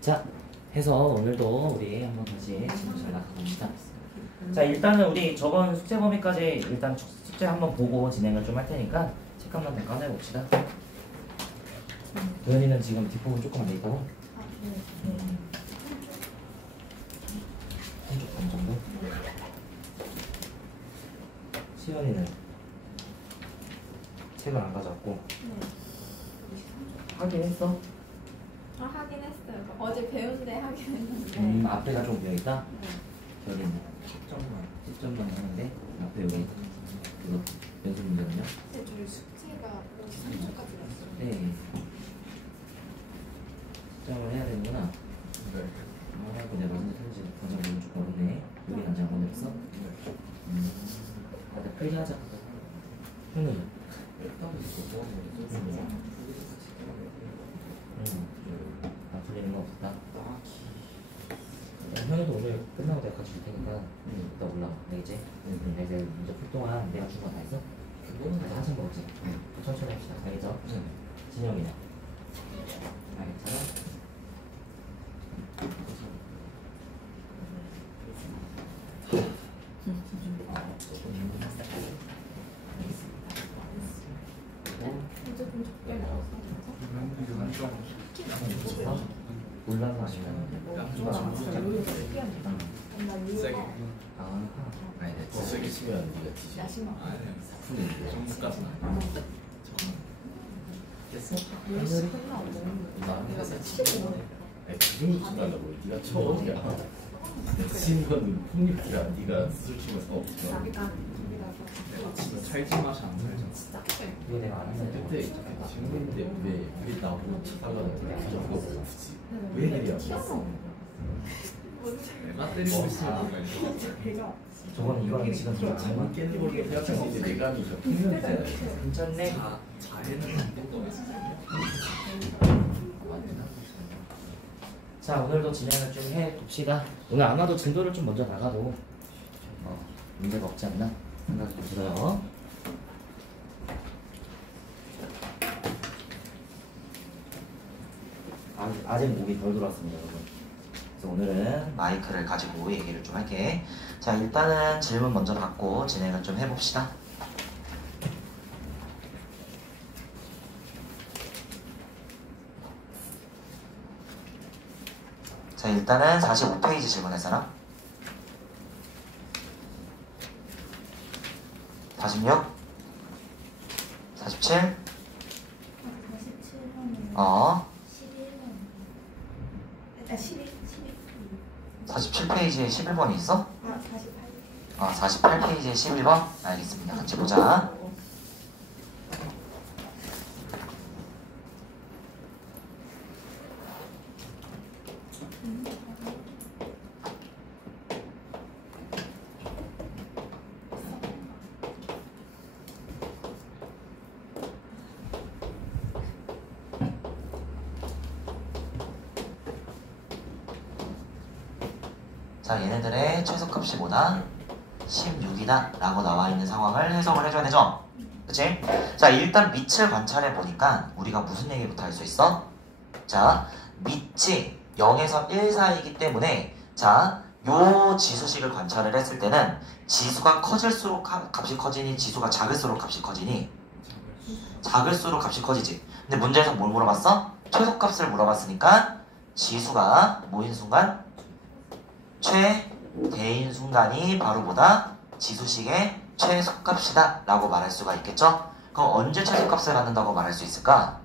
자, 해서 오늘도 우리 한번 다시 진도 잘 나가봅시다. 자, 일단은 우리 저번 숙제 범위까지 일단 숙제 한번 보고 진행을 좀 할 테니까 책 한번 더 꺼내봅시다. 도현이는 지금 뒷부분 조금 안 돼 있다고? 한쪽 반 정도? 시연이는 책을 안 가져왔고 하긴 했어? 하긴 했어요. 어제 배운데 하긴 했는데. 앞에가 좀 비어있다? 네. 저기는 10점만 하는데 앞에 여기 그거 연습 문제는요? 근데 저희 숙제가 53초까지 났어요. 네 10점을 해야 되는구나. 네. 아, 내가 무슨 편지 단장 보면 좀 어렵네. 여기 단장 보냈어? 다들 빨리 하자. 현우 안 풀리는 거 없다. 현우도 오늘 끝나고 내가 같이 줄 테니까 이따 올라와. 알겠지? 내가 이제 문제 풀 동안 내가 준 거 다 있어? 그거는 다 하신 거지? 천천히 합시다. 알겠죠? 진영이야. 알겠잖아? 무조건 적게 나왔어. 올라가 아니면 아니, 내 세게 치면 네가 뒤져. 야심아. 사푼인데 정수까지 나. 깼어? 한열이? 나 회사 치고. 아니, 그 정도 치달라고. 네가 쳐 어디야? 친 거는 폭력이야. 네가 술 치면 상관없어. 내가 치면 살지 맛이 안 살잖아. 이거 내가 안 했는데 그때 친구인데 왜 나보고 쳐달라는 거야? 그거 굳이 왜 그래야? 내가 때리고 있으면 저건 이거는 지금 좀 안 잘못 깼니 모르게 생각했을 때 내가 하니까 폭력이잖아. 괜찮네. 자해는 안 된다고 했어. 자, 오늘도 진행을 좀 해봅시다. 오늘 아마도 진도를 좀 먼저 나가도 문제가 없지 않나 생각이 좀 들어요. 아직 목이 덜 돌았습니다, 여러분. 그래서 오늘은 마이크를 가지고 얘기를 좀 할게. 자, 일단은 질문 먼저 받고 진행을 좀 해봅시다. 자, 일단은 45페이지 질문할 사람? 46? 47? 47번은 11번. 12. 47페이지에 11번이 있어? 48. 48페이지에 11번? 알겠습니다. 같이 보자. 자, 얘네들의 최소값이 뭐다? 16이다 라고 나와 있는 상황을 해석을 해줘야 되죠? 그치? 자, 일단 밑을 관찰해 보니까 우리가 무슨 얘기부터 할 수 있어? 자, 밑이 0에서 1 사이이기 때문에 자, 요 지수식을 관찰을 했을 때는 지수가 커질수록 값이 커지니 지수가 작을수록 값이 커지니 작을수록 값이 커지지. 근데 문제에서 뭘 물어봤어? 최소값을 물어봤으니까 지수가 뭐인 순간? 최대인 순간이 바로 뭐다? 지수식의 최소값이다 라고 말할 수가 있겠죠? 그럼 언제 최소값을 갖는다고 말할 수 있을까?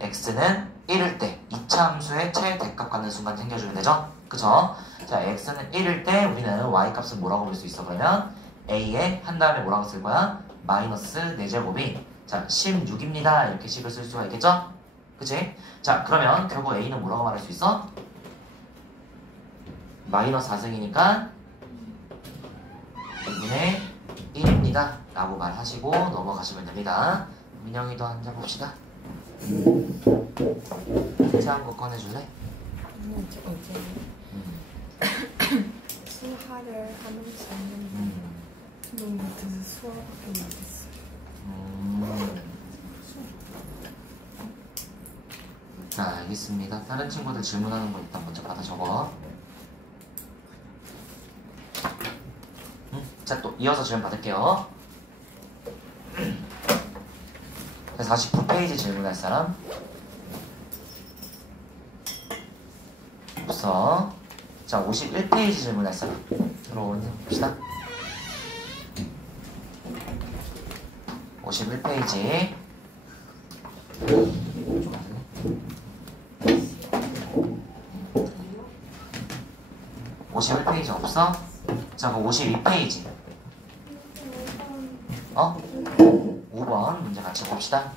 x는 1일 때 2차 함수의 최대값 갖는 순간 생겨주면 되죠? 그쵸? 자, x는 1일 때 우리는 y값은 뭐라고 볼 수 있어? 그러면 a에 한 다음에 뭐라고 쓸 거야? 마이너스 4제곱이 자 16입니다 이렇게 식을 쓸 수가 있겠죠? 그치? 자, 그러면 결국 a는 뭐라고 말할 수 있어? 마이너스 4승이니까 2분의 1입니다 라고 말하시고 넘어가시면 됩니다. 민영이도 한잔 봅시다. 문제한 거 꺼내줄래? 수화를 하면서 너무 못해서 수화밖에 못했어요. 자, 알겠습니다. 다른 친구들 질문하는 거 일단 먼저 받아 적어. 자, 또 이어서 질문 받을게요. 49페이지 질문할 사람? 없어. 자, 51페이지 질문할 사람 들어오는지 봅시다. 51페이지 51페이지 없어? 자, 그럼 52페이지 5번 문제 같이 봅시다.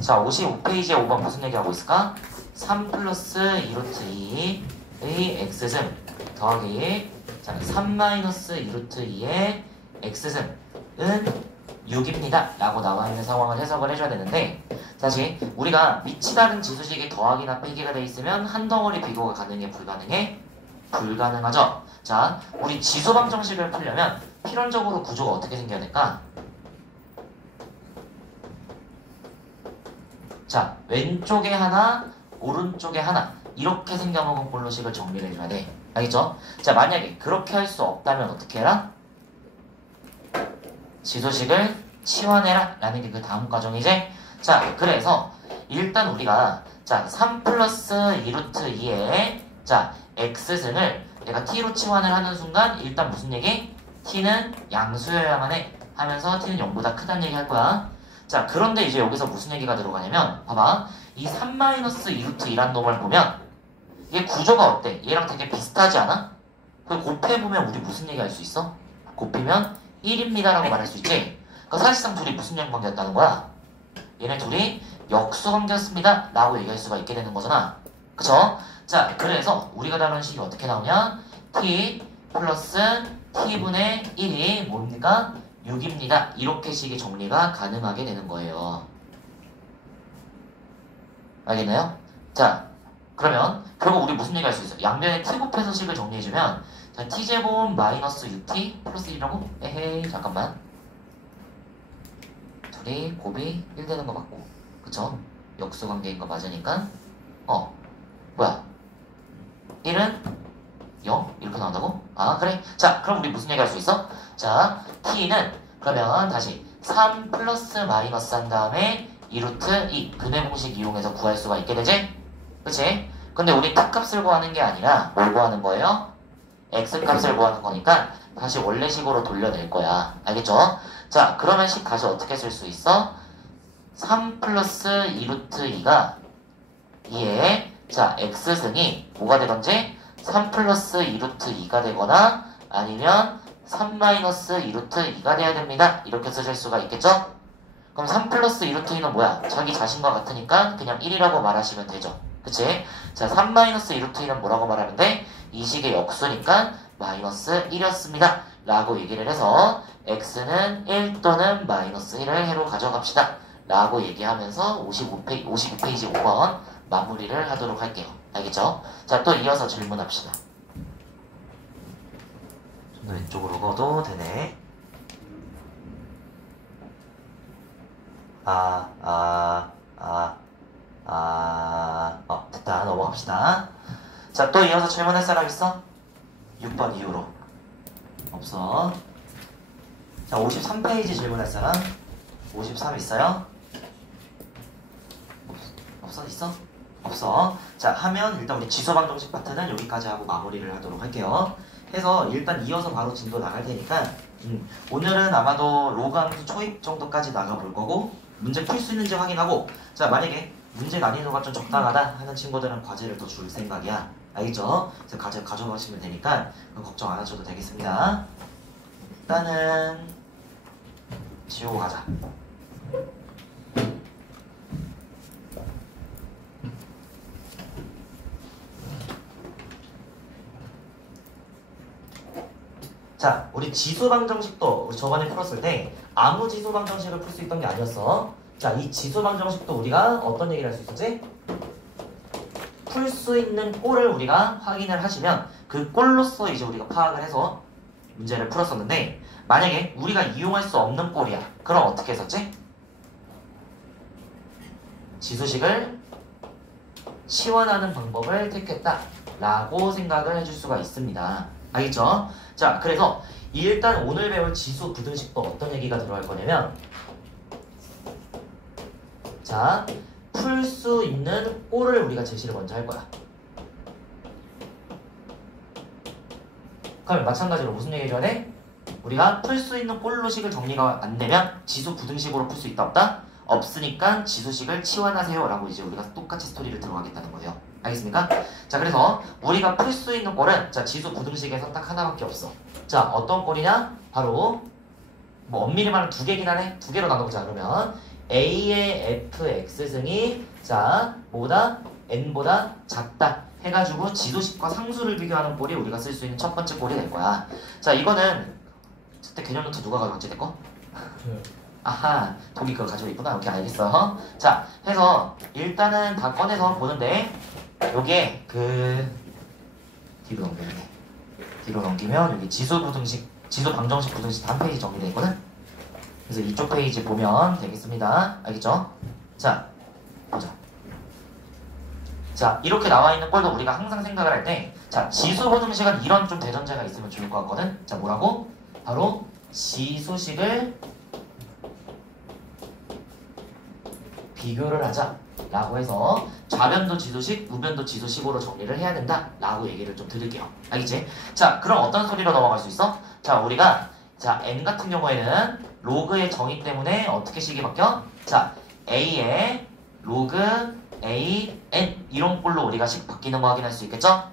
자, 55페이지에 5번 무슨 얘기하고 있을까? 3 플러스 2루트 2의 x승 더하기 3 마이너스 2루트 2의 x승은 6입니다 라고 나와 있는 상황을 해석을 해줘야 되는데, 다시 우리가 밑이 다른 지수식이 더하기나 빼기가 돼 있으면 한 덩어리 비교가 가능해? 불가능해? 불가능하죠. 자, 우리 지수 방정식을 풀려면 필연적으로 구조가 어떻게 생겨야 될까? 자, 왼쪽에 하나, 오른쪽에 하나 이렇게 생겨먹은 볼로식을 정리를 해줘야 돼. 알겠죠? 자, 만약에 그렇게 할 수 없다면 어떻게 해라? 지수식을 치환해라 라는 게 그 다음 과정이지? 자, 그래서 일단 우리가 3 플러스 2루트 2의 x승을 내가 t로 치환을 하는 순간 일단 무슨 얘기? t는 양수여야만 해 하면서 t는 0보다 크다는 얘기 할 거야. 자, 그런데 이제 여기서 무슨 얘기가 들어가냐면 봐봐, 이 3 마이너스 2루트 2란 놈을 보면 얘 구조가 어때? 얘랑 되게 비슷하지 않아? 그 곱해보면 우리 무슨 얘기 할 수 있어? 곱히면 1입니다 라고 말할 수 있지? 그러니까 사실상 둘이 무슨 관계였다는 거야? 얘네 둘이 역수관계였습니다 라고 얘기할 수가 있게 되는 거잖아. 그쵸? 자, 그래서 우리가 다루는 식이 어떻게 나오냐? t 플러스 t분의 1이 뭡니까? 6입니다. 이렇게 식이 정리가 가능하게 되는 거예요. 알겠나요? 자, 그러면 결국 우리 무슨 얘기 할 수 있어? 양변에 t 곱해서 식을 정리해주면 t제곱 마이너스 6t 플러스 1이라고? 에헤이, 잠깐만. 둘이 곱이 1 되는 거 맞고, 그쵸? 역수관계인 거 맞으니까 뭐야? 1은 0? 이렇게 나온다고? 아, 그래. 자, 그럼 우리 무슨 얘기 할 수 있어? 자, t는 그러면 다시 3 플러스 마이너스 한 다음에 2루트 2 근의 공식 이용해서 구할 수가 있게 되지? 그치? 근데 우리 t값을 구하는 게 아니라 뭘 구하는 거예요? x값을 구하는 거니까 다시 원래 식으로 돌려낼 거야. 알겠죠? 자, 그러면 식 다시 어떻게 쓸 수 있어? 3 플러스 2루트 2가 2에 x승이 뭐가 되던지 3 플러스 2루트 2가 되거나 아니면 3 마이너스 2루트 2가 돼야 됩니다. 이렇게 쓰실 수가 있겠죠? 그럼 3 플러스 2루트 2는 뭐야? 자기 자신과 같으니까 그냥 1이라고 말하시면 되죠. 그치? 자, 3 마이너스 2루트 2는 뭐라고 말하면 돼? 이 식의 역수니까 마이너스 1이었습니다. 라고 얘기를 해서 x는 1 또는 마이너스 1을 해로 가져갑시다. 라고 얘기하면서 52페이지 5번 마무리를 하도록 할게요. 알겠죠? 자, 또 이어서 질문합시다. 좀 더 왼쪽으로 가도 되네. 됐다. 넘어갑시다. 자, 또 이어서 질문할 사람 있어? 6번 이후로. 없어. 자, 53페이지 질문할 사람? 53 있어요? 없어? 있어? 없어. 자, 하면 일단 우리 지수방정식 파트는 여기까지 하고 마무리를 하도록 할게요. 해서 일단 이어서 바로 진도 나갈 테니까 오늘은 아마도 로그 함수 초입 정도까지 나가볼 거고, 문제 풀 수 있는지 확인하고, 자, 만약에 문제 난이도가 좀 적당하다 하는 친구들은 과제를 더 줄 생각이야. 알겠죠? 그래서 과제 가져가시면 되니까 걱정 안 하셔도 되겠습니다. 일단은 지우고 가자. 자, 우리 지수방정식도 우리 저번에 풀었을 때 아무 지수방정식을 풀 수 있던 게 아니었어. 자, 이 지수방정식도 우리가 어떤 얘기를 할 수 있었지? 풀 수 있는 꼴을 우리가 확인을 하시면 그 꼴로서 이제 우리가 파악을 해서 문제를 풀었었는데, 만약에 우리가 이용할 수 없는 꼴이야. 그럼 어떻게 했었지? 지수식을 치환하는 방법을 택했다 라고 생각을 해줄 수가 있습니다. 알겠죠? 자, 그래서 일단 오늘 배울 지수 부등식법 어떤 얘기가 들어갈 거냐면, 자, 풀 수 있는 꼴을 우리가 제시를 먼저 할 거야. 그럼 마찬가지로 무슨 얘기 해줘야 돼? 우리가 풀 수 있는 꼴로식을 정리가 안 되면 지수 부등식으로 풀 수 있다 없다? 없으니까 지수식을 치환하세요 라고 이제 우리가 똑같이 스토리를 들어가겠다는 거예요. 알겠습니까? 자, 그래서 우리가 풀 수 있는 꼴은 자, 지수 부등식에서 딱 하나밖에 없어. 자, 어떤 꼴이냐? 바로 뭐 엄밀히 말하면 두 개긴 하네. 두 개로 나눠보자. 그러면 A의 fx승이 자, 뭐보다 n보다 작다 해가지고 지수식과 상수를 비교하는 꼴이 우리가 쓸 수 있는 첫 번째 꼴이 될 거야. 자, 이거는 그때 개념 노트 누가 가져갔지 내 거? 아하, 독이 그거 가지고 있구나. 오케이, 알겠어. 자, 해서 일단은 다 꺼내서 보는데 요게 뒤로 넘겨야 돼. 뒤로 넘기면 여기 지수 부등식, 지수 방정식 부등식 다 한 페이지 정리되어 있거든. 그래서 이쪽 페이지 보면 되겠습니다. 알겠죠? 자, 보자. 자, 이렇게 나와 있는 꼴도 우리가 항상 생각을 할 때, 자, 지수 부등식은 이런 좀 대전제가 있으면 좋을 것 같거든. 자, 뭐라고? 바로 지수식을 비교를 하자 라고 해서 좌변도 지수식, 우변도 지수식으로 정리를 해야 된다 라고 얘기를 좀 드릴게요. 알겠지? 자, 그럼 어떤 소리로 넘어갈 수 있어? 자, 우리가 자, n 같은 경우에는 로그의 정의 때문에 어떻게 식이 바뀌어? 자, a의 로그 a n 이런 꼴로 우리가 식 바뀌는 거 확인할 수 있겠죠?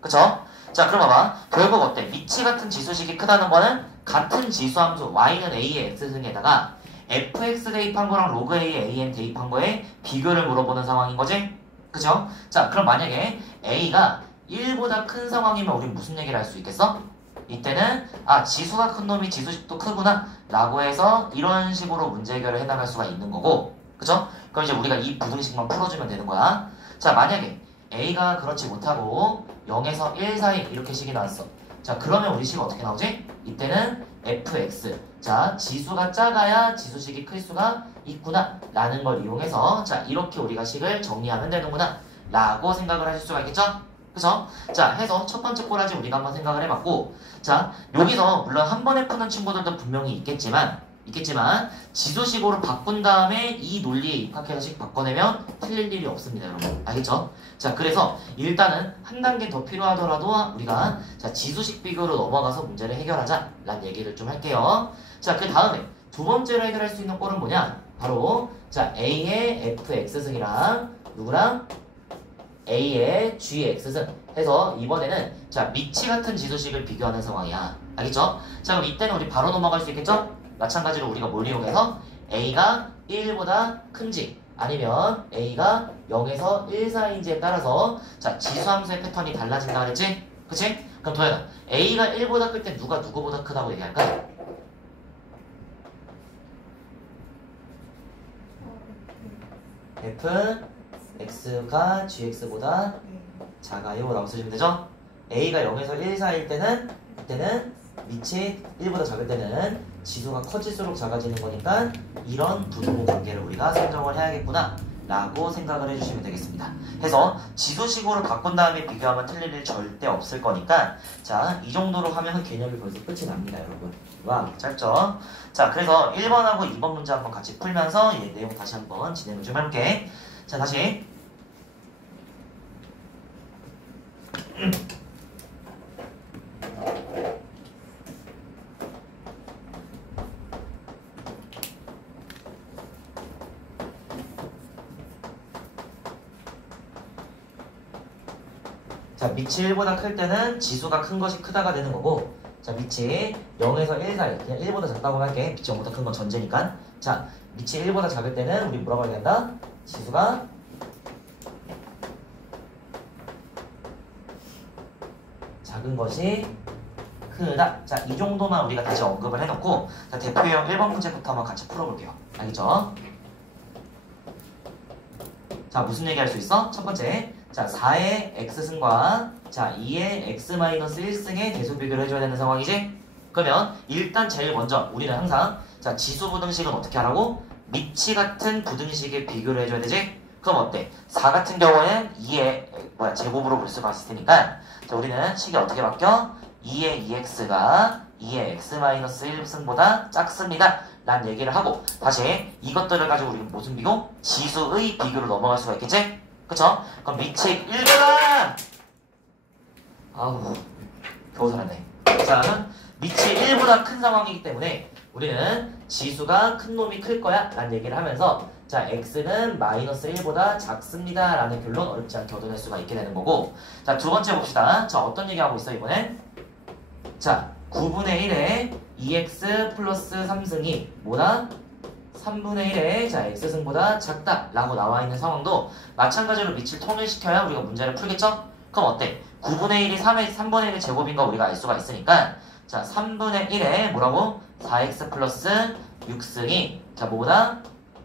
그쵸? 자, 그럼 봐봐. 결국 어때? 미치 같은 지수식이 크다는 거는 같은 지수함수 y는 a의 x승에다가 fx 대입한 거랑 로그 a의 an 대입한 거에 비교를 물어보는 상황인 거지? 그죠? 자, 그럼 만약에 a가 1보다 큰 상황이면 우리 무슨 얘기를 할 수 있겠어? 이때는 아, 지수가 큰 놈이 지수식도 크구나 라고 해서 이런 식으로 문제 해결을 해나갈 수가 있는 거고, 그죠? 그럼 이제 우리가 이 부등식만 풀어주면 되는 거야. 자, 만약에 a가 그렇지 못하고 0에서 1 사이 이렇게 식이 나왔어. 자, 그러면 우리 식 어떻게 나오지? 이때는 fx, 자, 지수가 작아야 지수식이 클 수가 있구나 라는 걸 이용해서 자, 이렇게 우리가 식을 정리하면 되는구나 라고 생각을 하실 수가 있겠죠? 그죠? 자, 해서 첫 번째 꼬라지 우리가 한번 생각을 해봤고, 자, 여기서 물론 한 번에 푸는 친구들도 분명히 있겠지만 지수식으로 바꾼 다음에 이 논리에 입학해서 식 바꿔내면 틀릴 일이 없습니다, 여러분. 알겠죠? 자, 그래서 일단은 한 단계 더 필요하더라도 우리가 자, 지수식 비교로 넘어가서 문제를 해결하자 라는 얘기를 좀 할게요. 자, 그 다음에 두 번째로 해결할 수 있는 꼴은 뭐냐? 바로 자, a의 fx승이랑 누구랑? a의 gx승 해서 이번에는 자, 미치 같은 지수식을 비교하는 상황이야. 알겠죠? 자, 그럼 이때는 우리 바로 넘어갈 수 있겠죠? 마찬가지로 우리가 뭘 이용해서 a가 1보다 큰지 아니면 a가 0에서 1 사이인지에 따라서 자, 지수함수의 패턴이 달라진다 그랬지? 그치? 그럼 도현아, a가 1보다 클 때 누가 누구보다 크다고 얘기할까? fx가 gx보다 작아요 라고 쓰시면 되죠? a가 0에서 1 사이일 때는 이때는 미치 1보다 작을 때는 지수가 커질수록 작아지는 거니까 이런 부등호 관계를 우리가 설정을 해야겠구나 라고 생각을 해주시면 되겠습니다. 해서 지수식으로 바꾼 다음에 비교하면 틀릴 일 절대 없을 거니까 자, 이 정도로 하면 개념이 벌써 끝이 납니다, 여러분. 와, 짧죠? 자, 그래서 1번하고 2번 문제 한번 같이 풀면서 이 내용 다시 한번 진행을 좀 해볼게. 자, 다시 자, 밑이 1보다 클 때는 지수가 큰 것이 크다가 되는 거고, 자, 밑이 0에서 1 사이, 그냥 1보다 작다고 할게. 밑이 0보다 큰 건 전제니까. 자, 밑이 1보다 작을 때는 우리 뭐라고 해야 된다? 지수가 작은 것이 크다. 자, 이 정도만 우리가 다시 언급을 해놓고, 자, 대표형 1번 문제부터 한번 같이 풀어볼게요. 알겠죠? 자, 무슨 얘기 할 수 있어? 첫 번째. 자, 4의 x승과 자, 2의 x-1승의 대수 비교를 해줘야 되는 상황이지? 그러면 일단 제일 먼저 우리는 항상 자 지수 부등식은 어떻게 하라고? 미치 같은 부등식에 비교를 해줘야 되지? 그럼 어때? 4 같은 경우에는 2의 제곱으로 볼 수가 있을 테니까 자 우리는 식이 어떻게 바뀌어? 2의 2x가 2의 x-1승보다 작습니다 라는 얘기를 하고 다시 이것들을 가지고 우리는 무슨 비교? 지수의 비교로 넘어갈 수가 있겠지? 그쵸? 그럼 미치 1보다 아우 겨우 살았네. 자 미치 1보다 큰 상황이기 때문에 우리는 지수가 큰 놈이 클 거야 라는 얘기를 하면서 자 x는 마이너스 1보다 작습니다 라는 결론 어렵지 않게 얻어낼 수가 있게 되는 거고 자 두 번째 봅시다. 자 어떤 얘기하고 있어 이번엔? 자 9분의 1에 2x 플러스 3승이 뭐다? 3분의 1에 자 x승보다 작다 라고 나와 있는 상황도 마찬가지로 밑을 통일시켜야 우리가 문제를 풀겠죠? 그럼 어때? 9분의 1이 3분의 1의 제곱인 거 우리가 알 수가 있으니까 자 3분의 1에 뭐라고? 4x 플러스 6승이 자 뭐보다?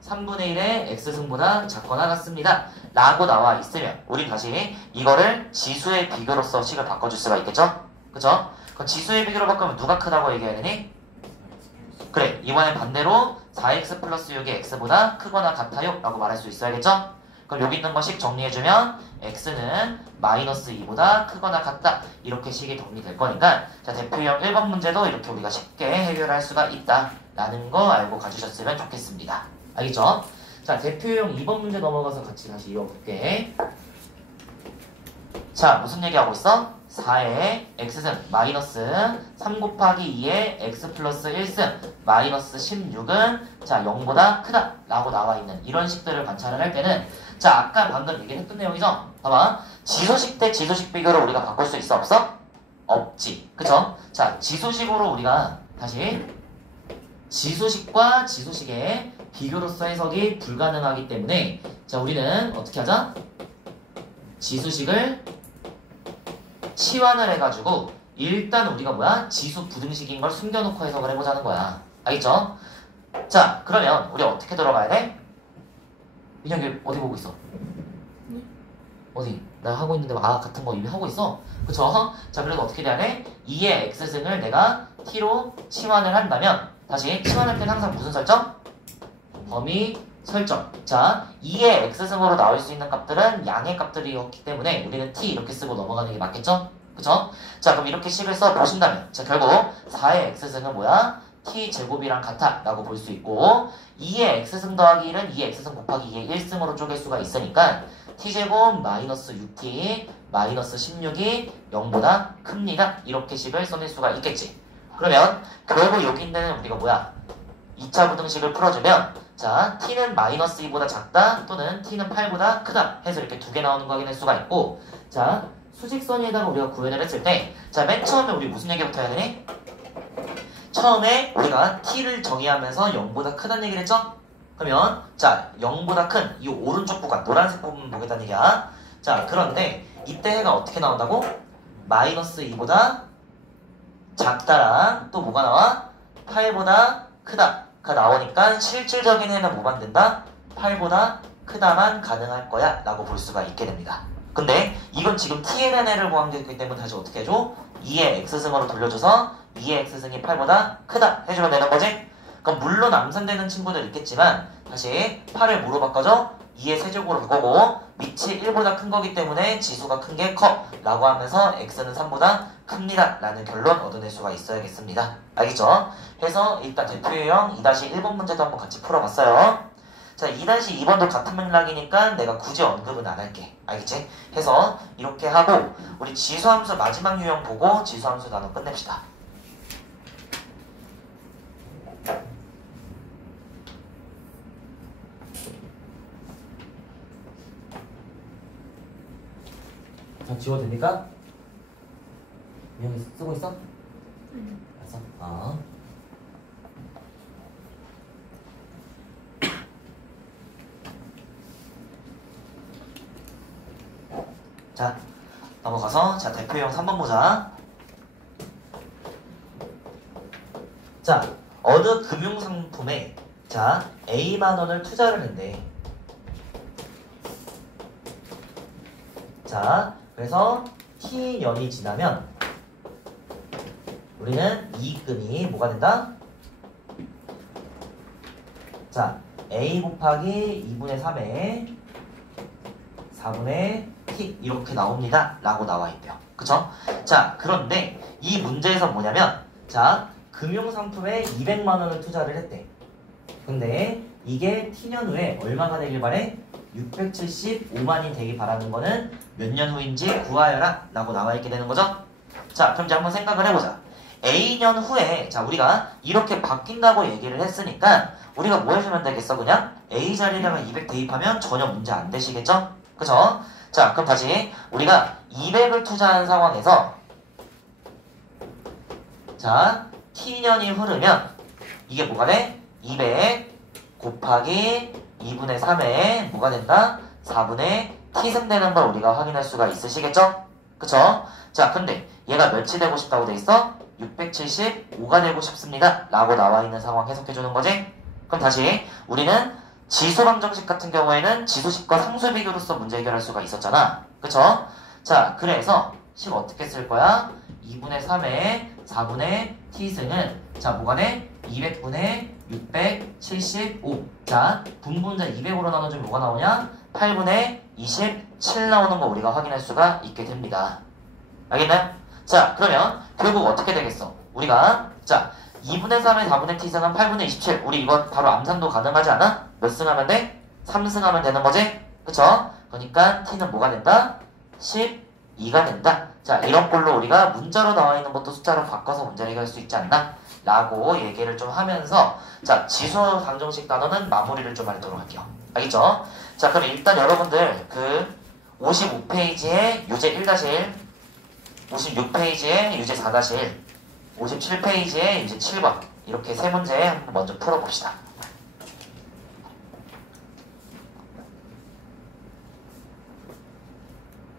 3분의 1의 x승보다 작거나 같습니다 라고 나와 있으면 우리 다시 이거를 지수의 비교로서 식을 바꿔줄 수가 있겠죠? 그쵸? 그럼 지수의 비교로 바꾸면 누가 크다고 얘기해야 되니? 그래 이번엔 반대로 4x 플러스 6이 x보다 크거나 같아요 라고 말할 수 있어야겠죠? 그럼 여기 있는 거식 정리해주면 x는 마이너스 2보다 크거나 같다 이렇게 식이 정리될 거니까 자 대표형 1번 문제도 이렇게 우리가 쉽게 해결할 수가 있다 라는 거 알고 가주셨으면 좋겠습니다. 알겠죠? 자 대표형 2번 문제 넘어가서 같이 다시 이어볼게. 자 무슨 얘기하고 있어? 4의 x승 마이너스 3 곱하기 2의 x 플러스 1승 마이너스 16은 자 0보다 크다 라고 나와 있는 이런 식들을 관찰을 할 때는 자 아까 방금 얘기했던 내용이죠? 봐봐 지수식 대 지수식 비교를 우리가 바꿀 수 있어 없어? 없지 그쵸? 자 지수식으로 우리가 다시 지수식과 지수식의 비교로서 해석이 불가능하기 때문에 자 우리는 어떻게 하자? 지수식을 치환을 해가지고 일단 우리가 뭐야? 지수 부등식인 걸 숨겨놓고 해석을 해보자는 거야. 알겠죠? 자 그러면 우리 어떻게 들어가야 돼? 민혁이 어디 보고 있어? 네? 어디? 나 하고 있는데 같은 거 이미 하고 있어? 그쵸? 자 그래서 어떻게 돼야 돼? 2의 x승을 내가 t로 치환을 한다면 다시 치환할 때는 항상 무슨 설정? 범위 설정. 자 2의 x승으로 나올 수 있는 값들은 양의 값들이었기 때문에 우리는 t 이렇게 쓰고 넘어가는 게 맞겠죠? 그쵸? 자 그럼 이렇게 식을 써보신다면 자 결국 4의 x승은 뭐야? t 제곱이랑 같아 라고 볼 수 있고 2의 x승 더하기 1은 2의 x승 곱하기 2의 1승으로 쪼갤 수가 있으니까 t제곱 마이너스 6t 마이너스 16이 0보다 큽니다 이렇게 식을 써낼 수가 있겠지. 그러면 결국 여기 있는 우리가 뭐야? 2차 부등식을 풀어주면 자 t는 마이너스 2보다 작다 또는 t는 8보다 크다 해서 이렇게 두 개 나오는 거 확인할 수가 있고 자 수직선에다가 우리가 구현을 했을 때 자 맨 처음에 우리 무슨 얘기부터 해야 되니? 처음에 우리가 t를 정의하면서 0보다 크다는 얘기를 했죠? 그러면 자 0보다 큰 이 오른쪽 구간 노란색 부분 보겠다는 얘기야. 자 그런데 이때 해가 어떻게 나온다고? 마이너스 2보다 작다랑 또 뭐가 나와? 8보다 크다가 나오니까 실질적인 해는 뭐만 된다? 8보다 크다만 가능할 거야 라고 볼 수가 있게 됩니다. 근데 이건 지금 t에 대한 해를 구한 게 있기 때문에 다시 어떻게 해줘? 2의 x승으로 돌려줘서 2의 x승이 8보다 크다 해주면 되는 거지? 그럼 물론 암산되는 친구들 있겠지만 다시 8을 뭐로 바꿔줘? 2의 세제곱으로 바꾸고 밑이 1보다 큰 거기 때문에 지수가 큰 게 커 라고 하면서 x는 3보다 큽니다 라는 결론 얻어낼 수가 있어야겠습니다. 알겠죠? 해서 일단 대표유형 2-1번 문제도 한번 같이 풀어봤어요. 자 2-2번도 같은 맥락이니까 내가 굳이 언급은 안 할게. 알겠지? 해서 이렇게 하고 우리 지수함수 마지막 유형 보고 지수함수 나눠 끝냅시다. 다 지워도 됩니까? 민영이 쓰고 있어? 알았어? 자 넘어가서 자 대표형 3번 보자. 자 어느 금융상품에 자 A만 원을 투자를 했네. 자 그래서 T년이 지나면 우리는 이익금이 뭐가 된다? 자, A 곱하기 2분의 3에 4분의 T 이렇게 나옵니다 라고 나와 있대요. 그쵸? 자, 그런데 이 문제에서 뭐냐면 자, 금융상품에 200만원을 투자를 했대. 근데 이게 T년 후에 얼마가 되길 바래? 675만이 되길 바라는 거는 몇 년 후인지 구하여라 라고 나와 있게 되는 거죠. 자, 그럼 이제 한번 생각을 해보자. A년 후에 자, 우리가 이렇게 바뀐다고 얘기를 했으니까 우리가 뭐 해주면 되겠어? 그냥 A 자리에다가 200 대입하면 전혀 문제 안 되시겠죠? 그쵸? 자, 그럼 다시 우리가 200을 투자한 상황에서 자, T년이 흐르면 이게 뭐가 돼? 200 곱하기 2분의 3에 뭐가 된다? 4분의 T승 되는 걸 우리가 확인할 수가 있으시겠죠? 그쵸? 자, 근데 얘가 몇이 되고 싶다고 돼 있어? 675가 되고 싶습니다 라고 나와 있는 상황 해석해주는 거지? 그럼 다시 우리는 지수방정식 같은 경우에는 지수식과 상수비교로서 문제 해결할 수가 있었잖아. 그쵸? 자, 그래서 식 어떻게 쓸 거야? 2분의 3에 4분의 T승은 자, 뭐가 돼? 200분의 675. 자, 분분자 200으로 나눠주면 뭐가 나오냐? 8분의 27 나오는 거 우리가 확인할 수가 있게 됩니다. 알겠나요? 자, 그러면 결국 어떻게 되겠어? 우리가 자, 2분의 3에 4분의 T승은 8분의 27. 우리 이거 바로 암산도 가능하지 않아? 몇 승 하면 돼? 3승 하면 되는 거지? 그쵸? 그러니까 T는 뭐가 된다? 12가 된다. 자, 이런 꼴로 우리가 문자로 나와 있는 것도 숫자로 바꿔서 문제를 해결할 수 있지 않나? 라고 얘기를 좀 하면서 자, 지수 방정식 단어는 마무리를 좀 하도록 할게요. 알겠죠? 자, 그럼 일단 여러분들 그 55페이지에 유제 1-1, 56페이지에 유제 4-1, 57페이지에 유제 7번 이렇게 세 문제 한번 먼저 풀어봅시다.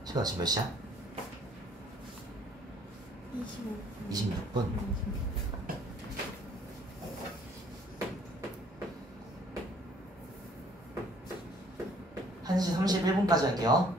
시간 지금 몇 시야? 26분. 1시 31분까지 할게요.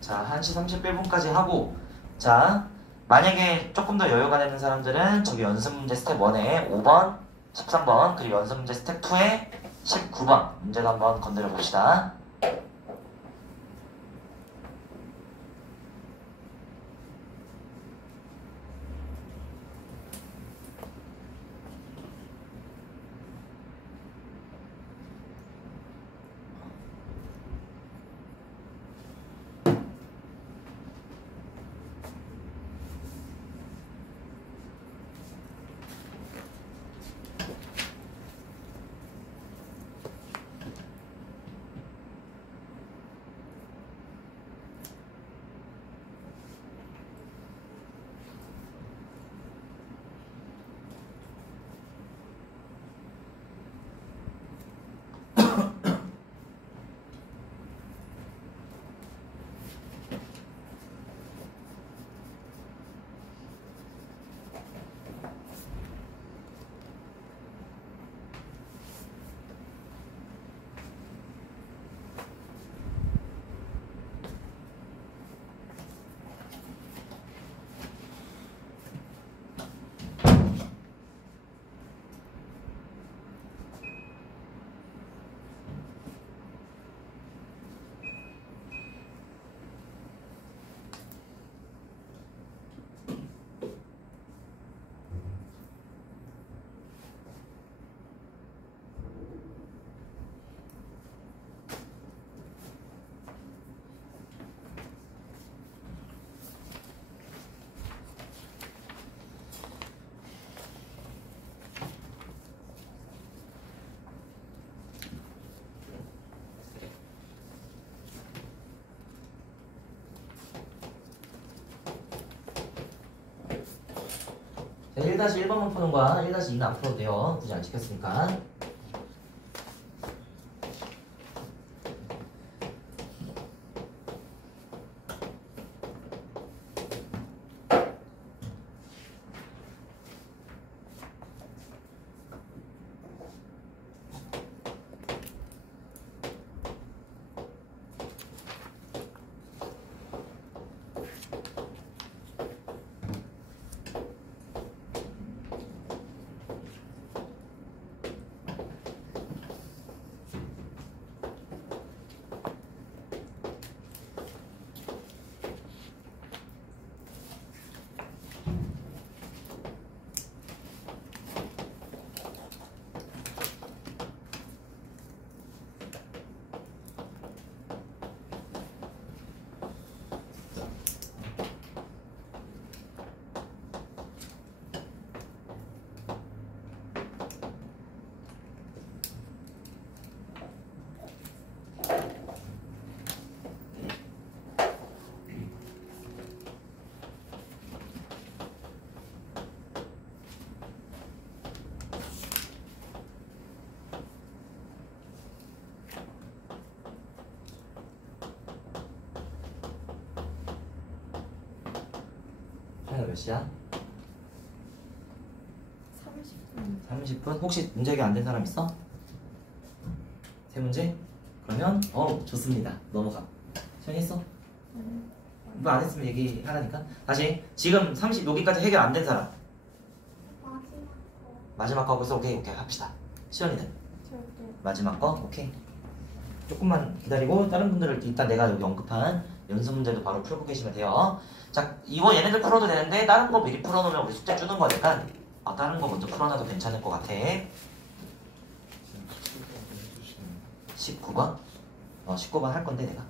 자, 1시 31분까지 하고 자, 만약에 조금 더 여유가 되는 사람들은 저기 연습문제 스텝 1에 5번, 13번 그리고 연습문제 스텝 2에 19번 문제도 한번 건드려 봅시다. 1-1번만 푸는 거야. 1-2는 안 풀어도 돼요. 굳이 안 시켰으니까. 시간이 몇 시야? 30분. 30분? 혹시 문제 해결 안 된 사람 있어? 세 문제? 그러면 좋습니다. 넘어가. 시작했어? 뭐 안 했으면 얘기하라니까. 다시 지금 30 여기까지 해결 안 된 사람. 마지막 거 그래서 오케이 합시다. 시연이는 마지막 거 오케이. 조금만 기다리고 다른 분들을 일단 내가 여기 언급한 연습 문제도 바로 풀고 계시면 돼요. 자, 이거 얘네들 풀어도 되는데 다른 거 미리 풀어놓으면 우리 숙제 주는 거니까 다른 거 먼저 풀어놔도 괜찮을 것 같아. 19번? 19번 할 건데 내가.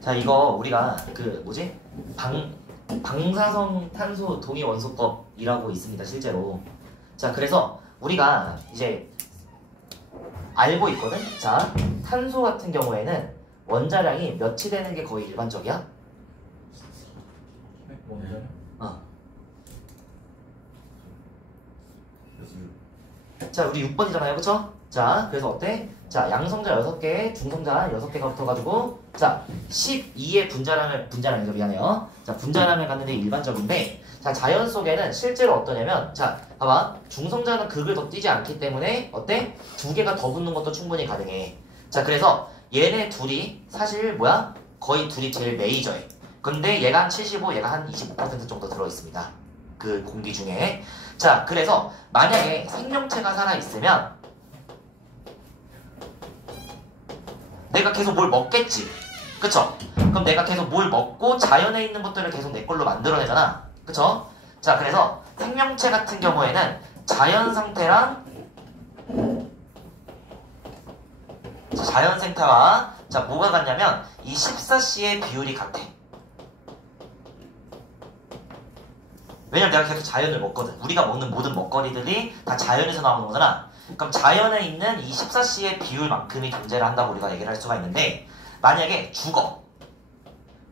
자, 이거 우리가 방사성 탄소 동위 원소법이라고 있습니다, 실제로. 자, 그래서 우리가 이제 알고 있거든. 자, 탄소 같은 경우에는 원자량이 몇이 되는 게 거의 일반적이야? 원자량? 자, 우리 6번이잖아요, 그쵸? 자, 그래서 어때? 자, 양성자 6개, 중성자 6개가 붙어가지고 자, 12의 분자량이죠, 미안해요. 자, 분자량을 갖는 게 일반적인데 자, 자연 속에는 실제로 어떠냐면 자, 봐봐. 중성자는 극을 더 띄지 않기 때문에 어때? 2개가 더 붙는 것도 충분히 가능해. 자, 그래서 얘네 둘이 사실 뭐야? 거의 둘이 제일 메이저해. 근데 얘가 한 75, 얘가 한 25% 정도 들어있습니다. 그 공기 중에. 자, 그래서 만약에 생명체가 살아있으면 내가 계속 뭘 먹겠지. 그쵸? 그럼 내가 계속 뭘 먹고 자연에 있는 것들을 계속 내 걸로 만들어내잖아. 그쵸? 자, 그래서 생명체 같은 경우에는 자연 상태랑 자연 생태와 자, 뭐가 같냐면 이 14C의 비율이 같아. 왜냐면 내가 계속 자연을 먹거든. 우리가 먹는 모든 먹거리들이 다 자연에서 나오는 거잖아. 그럼 자연에 있는 이 14C의 비율만큼이 존재를 한다고 우리가 얘기를 할 수가 있는데 만약에 죽어.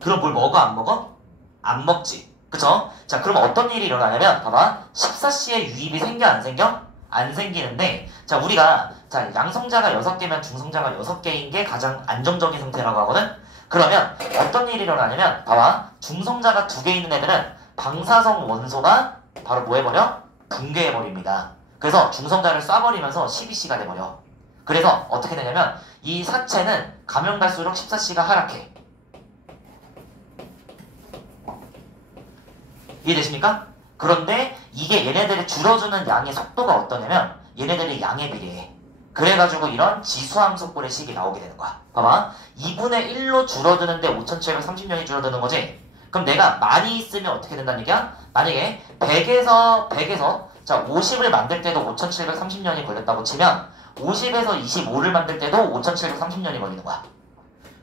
그럼 뭘 먹어? 안 먹어? 안 먹지. 그쵸? 자, 그럼 어떤 일이 일어나냐면 봐봐. 14C의 유입이 생겨 안 생겨? 안 생기는데 자, 우리가 자, 양성자가 6개면 중성자가 6개인 게 가장 안정적인 상태라고 하거든? 그러면 어떤 일이 일어나냐면 봐봐. 중성자가 2개 있는 애들은 방사성 원소가 바로 뭐 해버려? 붕괴해버립니다. 그래서 중성자를 쏴버리면서 12C가 돼버려. 그래서 어떻게 되냐면 이 사체는 가면 갈수록 14C가 하락해. 이해되십니까? 그런데 이게 얘네들이 줄어드는 양의 속도가 어떠냐면 얘네들이 양에 비례해. 그래가지고 이런 지수함수꼴의 식이 나오게 되는 거야. 봐봐. 2분의 1로 줄어드는데 5730년이 줄어드는 거지. 그럼 내가 많이 있으면 어떻게 된다는 얘기야? 만약에 100에서 자 50을 만들 때도 5730년이 걸렸다고 치면 50에서 25를 만들 때도 5730년이 걸리는 거야.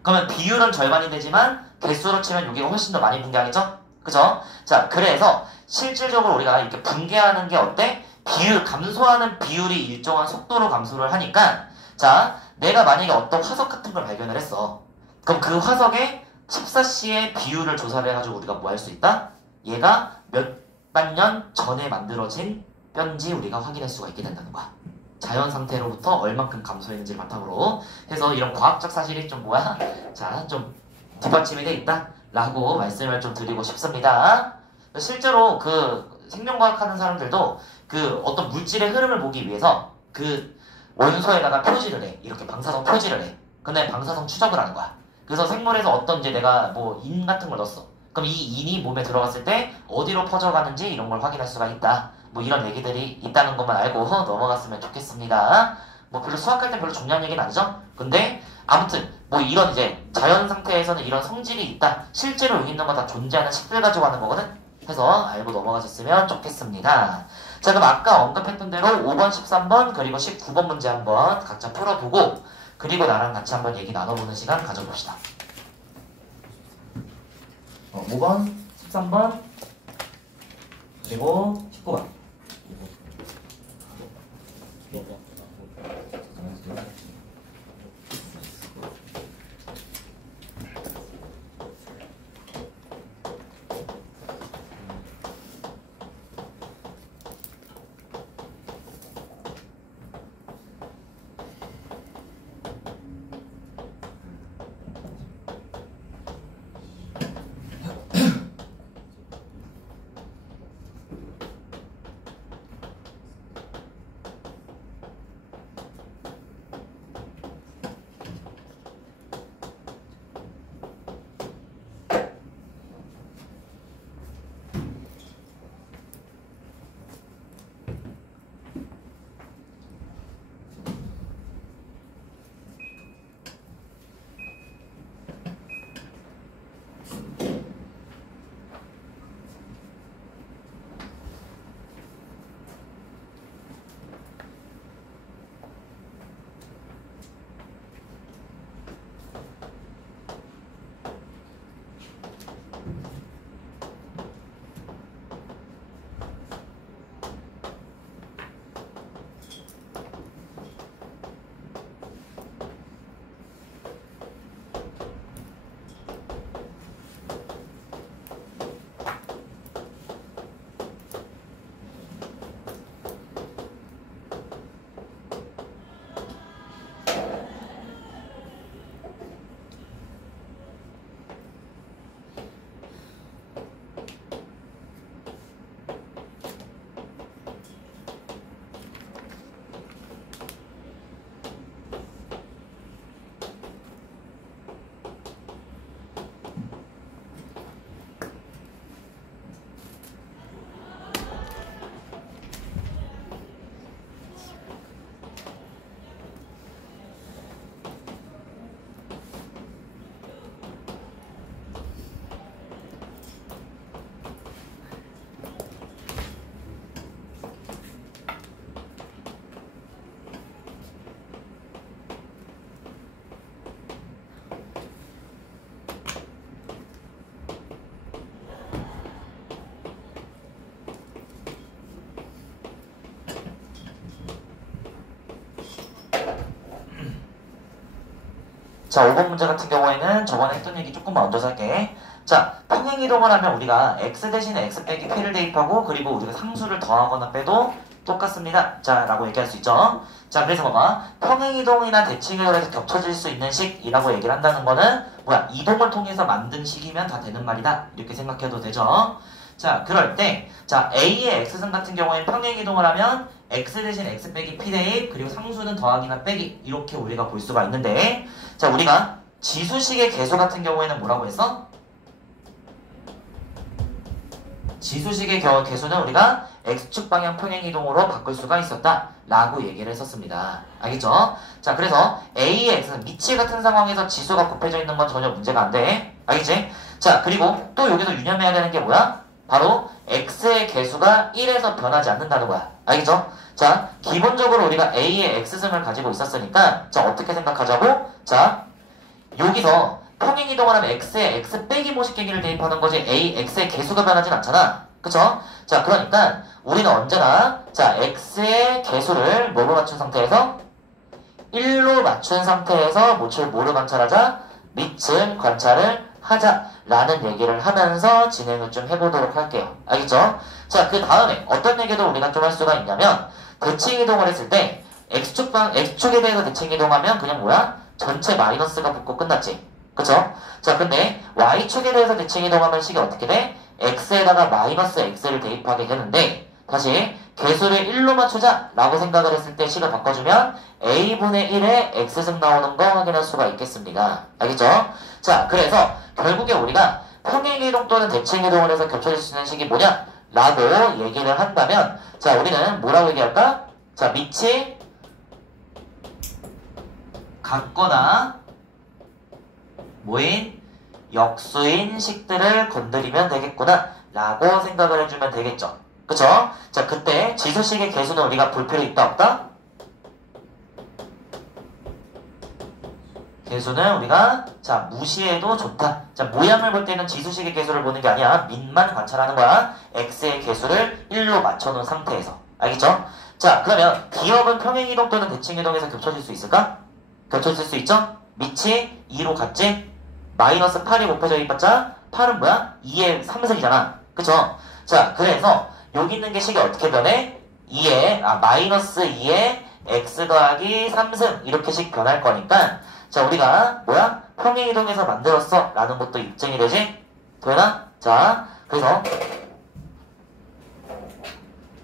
그러면 비율은 절반이 되지만 개수로 치면 여기가 훨씬 더 많이 붕괴하겠죠? 그죠? 자, 그래서 실질적으로 우리가 이렇게 붕괴하는 게 어때? 비율, 감소하는 비율이 일정한 속도로 감소를 하니까 자, 내가 만약에 어떤 화석 같은 걸 발견을 했어. 그럼 그 화석의 14C의 비율을 조사를 해가지고 우리가 뭐 할 수 있다? 얘가 몇만 년 전에 만들어진 뼈인지 우리가 확인할 수가 있게 된다는 거야. 자연 상태로부터 얼만큼 감소했는지 바탕으로 해서 이런 과학적 사실이 좀 뭐야? 자, 좀 뒷받침이 돼 있다 라고 말씀을 좀 드리고 싶습니다. 실제로 그 생명과학 하는 사람들도 그 어떤 물질의 흐름을 보기 위해서 그 원소에다가 표시를 해. 이렇게 방사성 표시를 해. 근데 방사성 추적을 하는 거야. 그래서 생물에서 어떤 이제 내가 뭐 인 같은 걸 넣었어. 그럼 이 인이 몸에 들어갔을 때 어디로 퍼져가는지 이런 걸 확인할 수가 있다. 뭐 이런 얘기들이 있다는 것만 알고 넘어갔으면 좋겠습니다. 뭐 별로 수학할 때 별로 중요한 얘기는 아니죠? 근데 아무튼 뭐 이런 이제 자연 상태에서는 이런 성질이 있다. 실제로 여기 있는 거 다 존재하는 식들 가지고 하는 거거든? 해서 알고 넘어가셨으면 좋겠습니다. 자, 그럼 아까 언급했던 대로 5번, 13번 그리고 19번 문제 한번 각자 풀어보고 그리고 나랑 같이 한번 얘기 나눠보는 시간 가져봅시다. 5번, 13번 그리고 19번. 자, 5번 문제 같은 경우에는 저번에 했던 얘기 조금만 얹어서 할게. 자, 평행이동을 하면 우리가 x 대신에 x 빼기 p를 대입하고 그리고 우리가 상수를 더하거나 빼도 똑같습니다. 자, 라고 얘기할 수 있죠. 자, 그래서 봐봐. 평행이동이나 대칭이동을 해서 겹쳐질 수 있는 식이라고 얘기를 한다는 거는 뭐야? 이동을 통해서 만든 식이면 다 되는 말이다. 이렇게 생각해도 되죠. 자, 그럴 때 자, A의 x승 같은 경우에는 평행이동을 하면 x 대신 x 빼기 p 대입 그리고 상수는 더하기나 빼기 이렇게 우리가 볼 수가 있는데 자, 우리가 지수식의 개수 같은 경우에는 뭐라고 했어? 지수식의 개수는 우리가 x축 방향 평행이동으로 바꿀 수가 있었다 라고 얘기를 했었습니다. 알겠죠? 자, 그래서 a의 x는 미치 같은 상황에서 지수가 곱해져 있는 건 전혀 문제가 안 돼. 알겠지? 자, 그리고 또 여기서 유념해야 되는 게 뭐야? 바로 x의 개수가 1에서 변하지 않는다는 거야. 알겠죠? 자, 기본적으로 우리가 a의 x승을 가지고 있었으니까 자, 어떻게 생각하자고? 자, 여기서 평행이동을 하면 x에 x 빼기 모식계기를 대입하는 거지 a, x의 개수가 변하진 않잖아. 그쵸? 자, 그러니까 우리는 언제나 자, x의 개수를 뭐로 맞춘 상태에서 1로 맞춘 상태에서 뭐를 관찰하자? 밑을 관찰을 하자 라는 얘기를 하면서 진행을 좀 해보도록 할게요. 알겠죠? 자, 그 다음에 어떤 얘기도 우리가 좀 할 수가 있냐면 대칭 이동을 했을 때 x축에 대해서 대칭 이동하면 그냥 뭐야? 전체 마이너스가 붙고 끝났지. 그쵸? 자, 근데 y축에 대해서 대칭 이동하면 식이 어떻게 돼? x에다가 마이너스 x를 대입하게 되는데 다시 개수를 1로 맞추자 라고 생각을 했을 때 식을 바꿔주면 a분의 1에 x승 나오는 거 확인할 수가 있겠습니다. 알겠죠? 자, 그래서 결국에 우리가 평행이동 또는 대칭이동을 해서 겹쳐질 수 있는 식이 뭐냐? 라고 얘기를 한다면 자, 우리는 뭐라고 얘기할까? 자, 밑이 같거나 뭐인? 역수인 식들을 건드리면 되겠구나 라고 생각을 해주면 되겠죠. 그쵸? 자, 그때 지수식의 개수는 우리가 볼 필요 있다 없다? 개수는 우리가 자, 무시해도 좋다. 자, 모양을 볼 때는 지수식의 개수를 보는 게 아니야. 밑만 관찰하는 거야. x의 개수를 1로 맞춰놓은 상태에서. 알겠죠? 자, 그러면 기억은 평행이동 또는 대칭이동에서 겹쳐질 수 있을까? 겹쳐질 수 있죠? 밑이 2로 같지? 마이너스 8이 곱해져 있봤자 8은 뭐야? 2의 3승이잖아. 그쵸? 자, 그래서 여기 있는 게 식이 어떻게 변해? 마이너스 2의 x 더하기 3승 이렇게 식 변할 거니까 자, 우리가 뭐야? 평행이동에서 만들었어 라는 것도 입증이 되지? 되나? 자, 그래서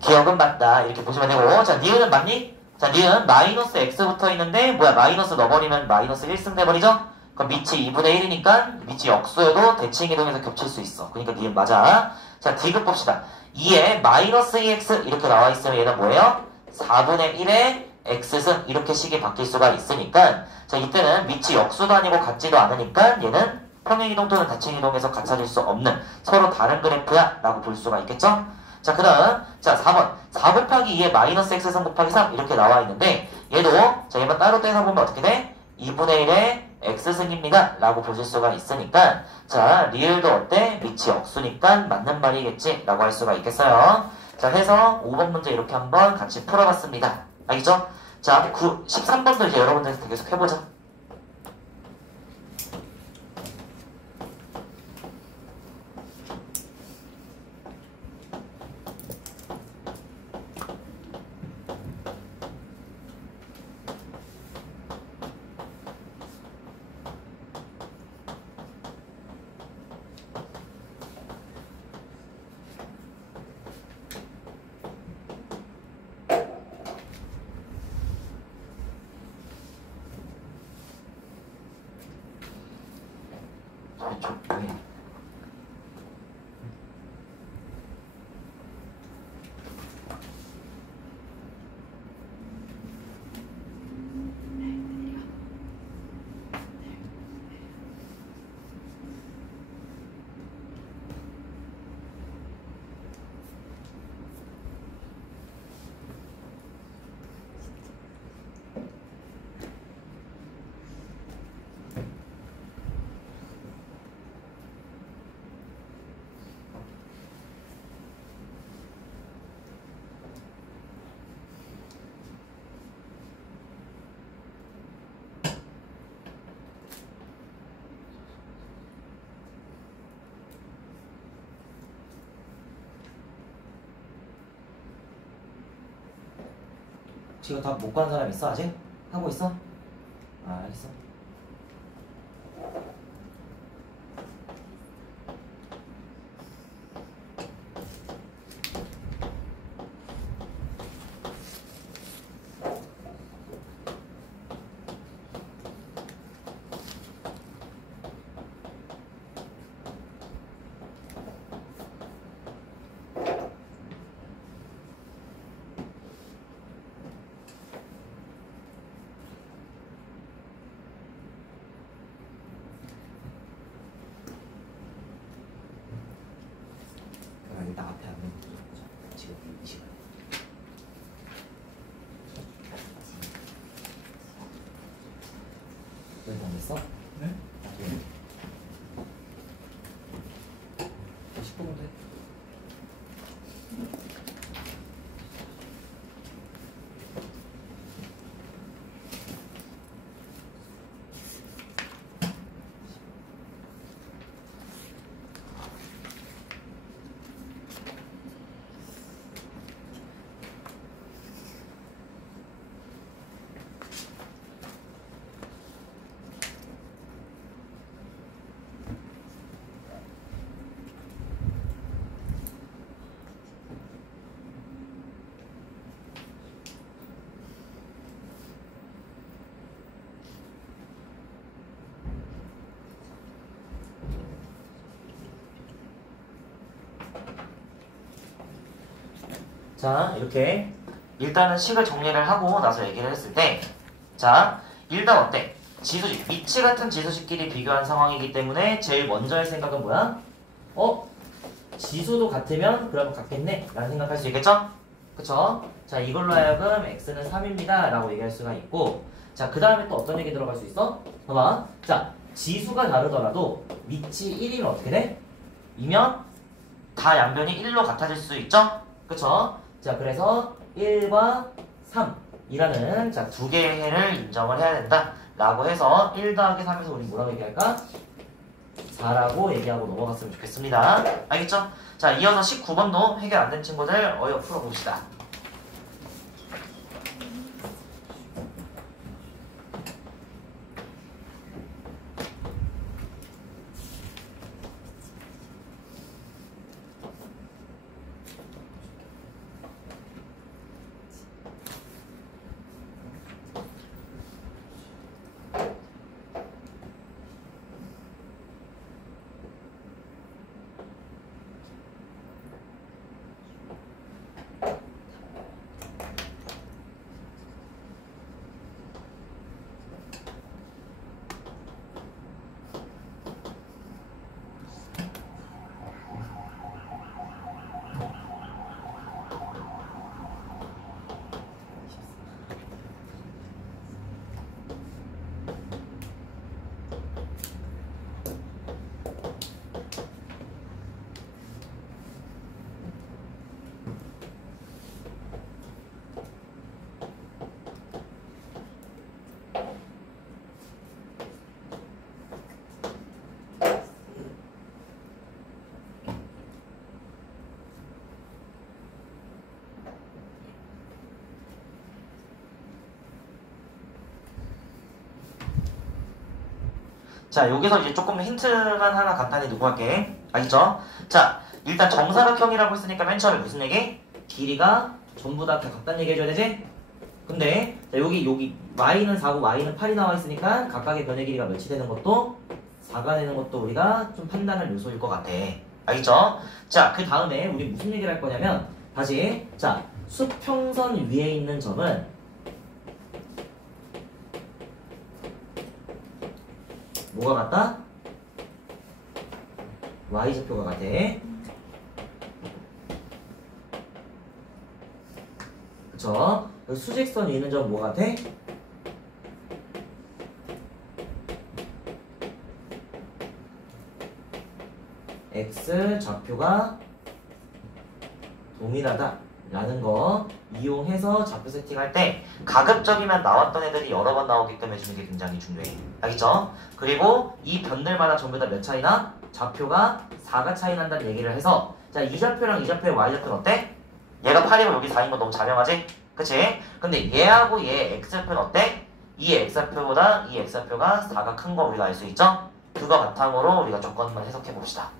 기억은 맞다 이렇게 보시면 되고 자, 니은은 맞니? 자, 니은 마이너스 x 붙어 있는데 뭐야? 마이너스 넣어버리면 마이너스 1승 돼버리죠? 그럼 밑이 2분의 1이니까 밑이 역수여도 대칭이동에서 겹칠 수 있어. 그러니까 니은 맞아. 자, 디귿 봅시다. 2에 마이너스 2x 이렇게 나와 있으면 얘는 뭐예요? 4분의 1의 x승 이렇게 식이 바뀔 수가 있으니까 자, 이때는 밑이 역수도 아니고 같지도 않으니까 얘는 평행이동 또는 대칭이동에서 같아질 수 없는 서로 다른 그래프야 라고 볼 수가 있겠죠? 자, 그 다음 자, 4번 4 곱하기 2에 마이너스 x승 곱하기 3 이렇게 나와 있는데 얘도 자, 얘만 따로 떼서 보면 어떻게 돼? 2분의 1의 x승입니다 라고 보실 수가 있으니까 자, 리을도 어때? 밑이 역수니까 맞는 말이겠지 라고 할 수가 있겠어요. 자, 해서 5번 문제 이렇게 한번 같이 풀어봤습니다. 알겠죠? 자, 13번도 이제 여러분들 계속 해보자. 조용히. 지금 다 못 간 사람 있어 아직? 하고 있어? 아, 알겠어. 있어? 네? 나중에 10분은 돼. 자, 이렇게 일단은 식을 정리를 하고 나서 얘기를 했을 때, 자, 일단 어때? 지수식, 미치 같은 지수식끼리 비교한 상황이기 때문에 제일 먼저 할 생각은 뭐야? 지수도 같으면 그러면 같겠네? 라는 생각할 수 있겠죠? 그쵸? 자, 이걸로 하여금 x는 3입니다 라고 얘기할 수가 있고, 자, 그 다음에 또 어떤 얘기 들어갈 수 있어? 봐봐. 자, 지수가 다르더라도 밑이 1이면 어떻게 돼? 이면 다 양변이 1로 같아질 수 있죠? 그쵸? 자, 그래서 1과 3이라는 자, 두 개의 해를 인정을 해야 된다 라고 해서 1 더하기 3에서 우리 뭐라고 얘기할까? 4라고 얘기하고 넘어갔으면 좋겠습니다. 알겠죠? 자, 이어서 19번도 해결 안 된 친구들 어여 풀어봅시다. 자, 여기서 이제 조금 힌트만 하나 간단히 두고 할게. 알겠죠? 자, 일단 정사각형이라고 했으니까 맨 처음에 무슨 얘기? 길이가 전부 다 같다는 얘기 해줘야 되지? 근데 자, 여기 y는 4고 y는 8이 나와 있으니까 각각의 변의 길이가 몇이 되는 것도 4가 되는 것도 우리가 좀 판단할 요소일 것 같아. 알겠죠? 자, 그 다음에 우리 무슨 얘기를 할 거냐면 다시 자, 수평선 위에 있는 점은 뭐가 같다? y좌표가 같아. 그쵸? 수직선 위에 있는 점은 뭐 같아? x좌표가 동일하다 라는 거 이용해서 좌표 세팅할 때 가급적이면 나왔던 애들이 여러 번 나오게끔 해주는 게 굉장히 중요해. 알겠죠? 그리고 이 변들마다 전부 다 몇 차이나? 좌표가 4가 차이 난다는 얘기를 해서 자, 이 좌표랑 이 좌표의 y좌표는 어때? 얘가 8이고 여기 4인 거 너무 자명하지? 그치? 근데 얘하고 얘 x좌표는 어때? 이 x좌표보다 이 x좌표가 4가 큰 거 우리가 알 수 있죠? 그거 바탕으로 우리가 조건만 해석해 봅시다.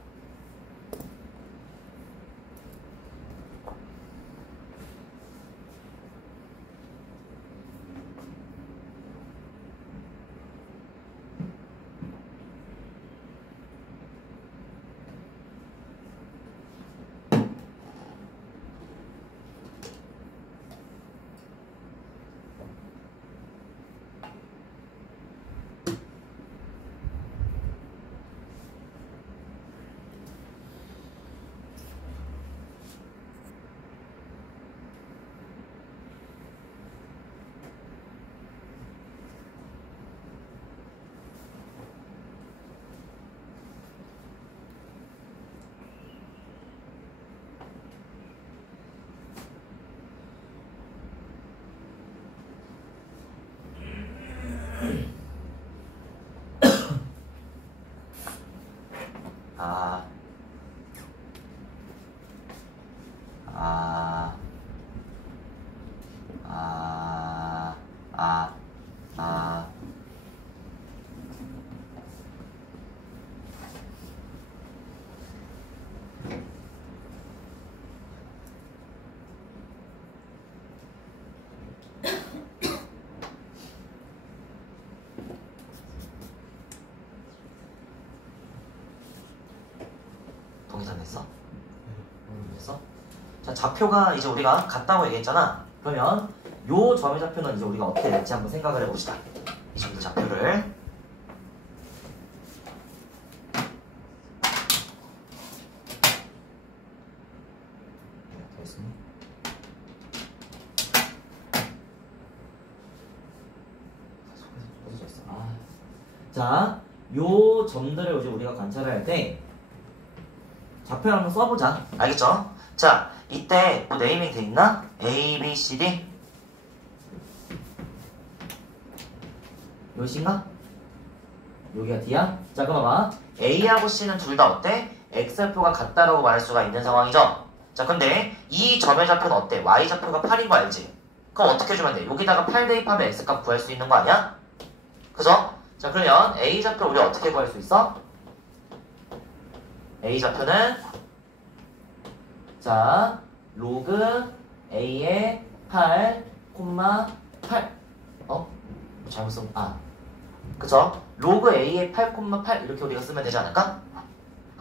아, 아, 아, 아, 아. 동의 다 됐어? 됐어? 자, 좌표가 이제 우리가 같다고 얘기했잖아. 그러면 요 점의 좌표는 이제 우리가 어떻게 될지 한번 생각을 해봅시다. 이 점의 좌표를. 자, 요 점들을 이제 우리가 관찰을 할 때 좌표를 한번 써보자. 알겠죠? 자, 이때 뭐 네이밍 돼 있나? A, B, C, D 요시인가? 여기가 D야? 자, 그럼 봐봐. A하고 C는 둘 다 어때? X좌표가 같다라고 말할 수가 있는 상황이죠? 자, 근데 이 점의 좌표는 어때? Y좌표가 8인 거 알지? 그럼 어떻게 해주면 돼? 여기다가 8 대입하면 X값 구할 수 있는 거 아니야? 그죠? 자, 그러면 A좌표 우리 어떻게 구할 수 있어? A좌표는 자, 로그 A의 8, 8 잘못 쓴, 그쵸? 로그 A의 8, 8 이렇게 우리가 쓰면 되지 않을까?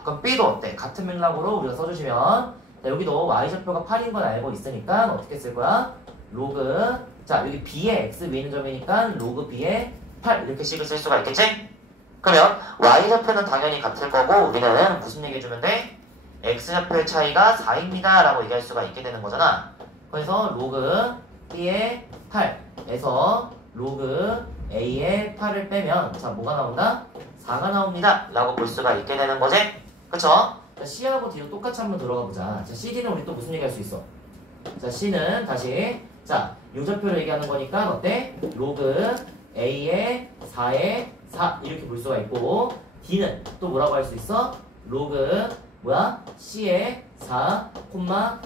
그럼 B도 어때? 같은 맥락으로 우리가 써주시면 자, 여기도 Y좌표가 8인 건 알고 있으니까 어떻게 쓸 거야? 로그 자, 여기 B의 X 위에 있는 점이니까 로그 B의 8 이렇게 식을 쓸 수가 있겠지? 그러면 Y좌표는 당연히 같을 거고 우리는 무슨 얘기 해주면 돼? X좌표의 차이가 4입니다 라고 얘기할 수가 있게 되는 거잖아. 그래서 로그 B의 8에서 로그 A의 8을 빼면 자, 뭐가 나온다? 4가 나옵니다 라고 볼 수가 있게 되는 거지? 그쵸? 자, C하고 D도 똑같이 한번 들어가 보자. 자, CD는 우리 또 무슨 얘기 할 수 있어? 자, C는 다시 자, 요 좌표를 얘기하는 거니까 어때? 로그 A의 4의 4 이렇게 볼 수가 있고 D는 또 뭐라고 할 수 있어? 로그 뭐야? C의 4,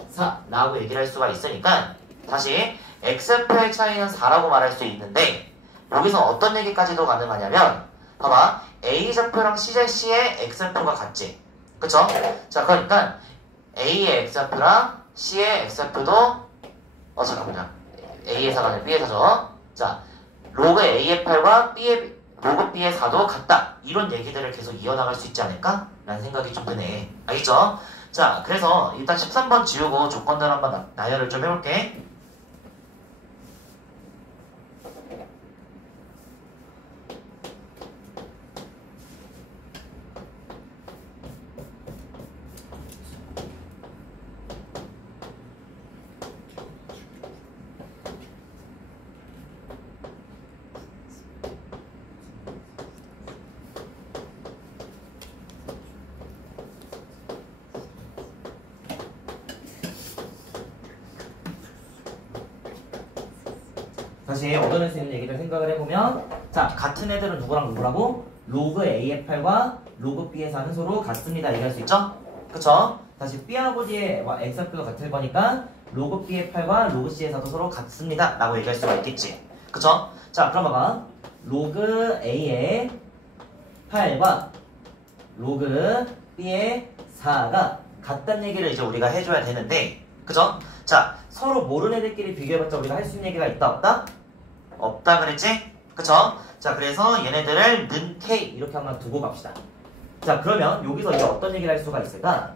4 라고 얘기를 할 수가 있으니까 다시 X표의 차이는 4라고 말할 수 있는데 여기서 어떤 얘기까지도 가능하냐면 봐봐 A좌표랑 C의 X좌표가 같지 그쵸? 자 그러니까 A의 X좌표랑 C의 X좌표도 잠깐만요 A의 4가 아니라 B의 4죠 자 로그 A의 8과 로그 B의 4도 같다 이런 얘기들을 계속 이어나갈 수 있지 않을까? 라는 생각이 좀 드네 알겠죠? 자 그래서 일단 13번 지우고 조건들 한번 나열을 좀 해볼게 다시 얻어낼 수 있는 얘기를 생각을 해보면 자 같은 애들은 누구랑 누구라고? 로그 A의 8과 로그 B의 4는 서로 같습니다 얘기할 수 있죠? 그쵸? 다시 B하고 D의 X좌표가 같을 거니까 로그 B의 8과 로그 C의 4도 서로 같습니다 라고 얘기할 수가 있겠지 그쵸? 자 그럼 봐봐 로그 A의 8과 로그 B의 4가 같다는 얘기를 이제 우리가 해줘야 되는데 그죠? 자 서로 모르는 애들끼리 비교해봤자 우리가 할 수 있는 얘기가 있다 없다? 없다 그랬지? 그쵸? 자 그래서 얘네들을 는 K 이렇게 한번 두고 갑시다 자 그러면 여기서 이제 어떤 얘기를 할 수가 있을까?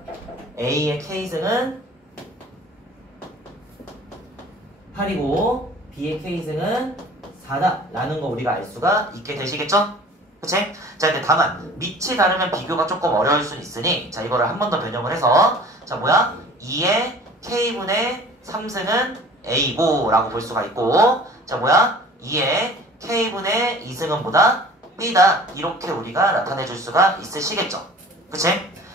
A의 K승은 8이고 B의 K승은 4다 라는 거 우리가 알 수가 있게 되시겠죠? 그치? 자 근데 다만 밑이 다르면 비교가 조금 어려울 수 있으니 자 이거를 한 번 더 변형을 해서 자 뭐야? 2의 K분의 3승은 A고 라고 볼 수가 있고 자 뭐야? 2의 K분의 2승은 보다 B다 이렇게 우리가 나타내 줄 수가 있으시겠죠 그치?